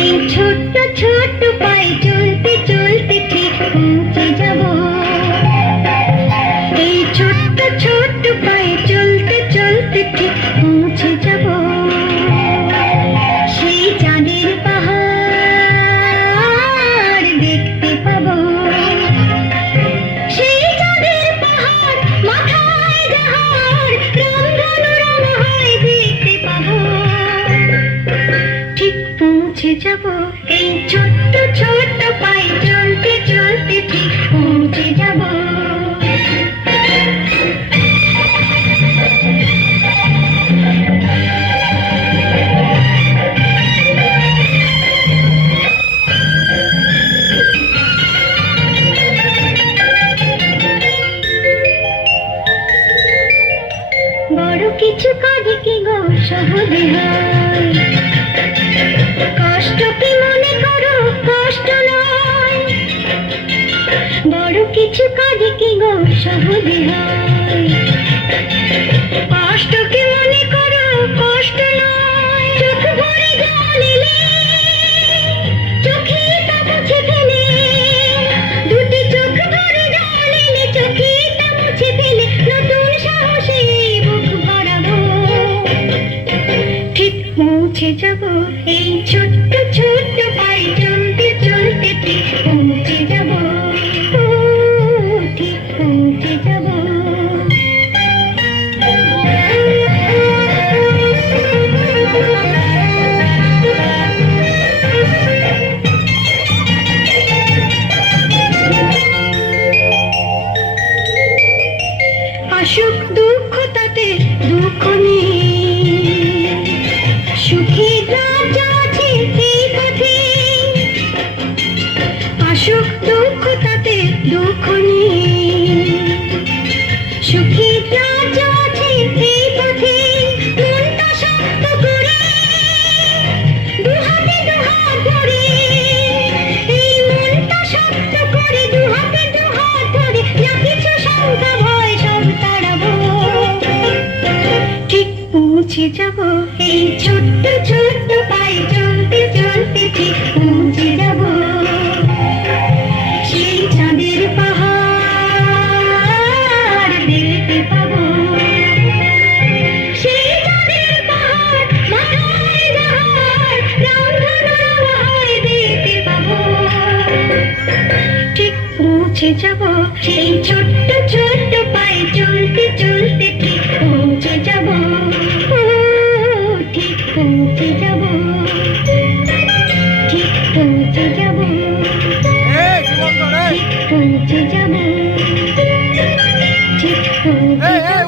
এই ছোট্ট ছোট্ট পায়ে চলতে চলতে ঠিক পৌঁছে যাব। এই ছোট্ট ছোট্ট পায়ে চলতে চলতে ঠিক পৌঁছে যাব। সেই চাঁদের পাহাড় দেখতে পাবো। সেই চাঁদের পাহাড় মাথায় যাহার রংধনু রং হয় দেখতে পাবো। ঠিক পৌঁছে যাব। এই ছোট্ট ছোট্ট পায়ে চলতে চলতে ঠিক পৌঁছে যাব। বড় কিছু কাজে কি গো সহজে হয়, কষ্ট কি মনে করো কষ্ট নয়। বড় কিছু কাজে কি গো সহজে হয়, কষ্ট কি মনে করো কষ্ট নয়। চোখ ভরে জল এলে চোখে তা মুছে ফেলে, দুটি চোখ ভরে জল এলে চোখে তা মুছে ফেলে নতুন সাহসে বুক ভরাবো। ঠিক পৌঁছে যাব। এই ছোট্ট ছোট্ট পায়ে চলতে চলতে ঠিক পৌঁছে যাব। ও ঠিক পৌঁছে যাব। আসুক দুঃখ তাতে দুঃখ নেই, সুখী রাজা আছে এই পথে। আসুক দুঃখ তাতে দুঃখ নেই, সুখী রাজা আছে এই পথে। মনটা শক্ত করে দুহাতে দুহাত ধরে, এই মনটা শক্ত করে দুহাতে দুহাত ধরে যা কিছু শঙ্কা ভয় সব তাড়াবো। ঠিক পৌঁছে যাব। এই ছোট্ট ছোট্ট পায়ে চলতে চলতে ঠিক পৌঁছে যাব। সেই চাঁদের পাহাড় দেখতে পাবো। সেই চাঁদের পাহাড় মাথায় যাহার রংধনু রং হয় দেখতে পাবো। ঠিক পৌঁছে যাব। সেই ছোট্ট ছোট্ট পায়ে চলতে চলতে ঠিক পৌঁছে যাব। ও ঠিক পৌঁছে যাব। ঠিক পৌঁছে যাব। ঠিক পৌঁছে যাব। ঠিক পৌঁছে যাব।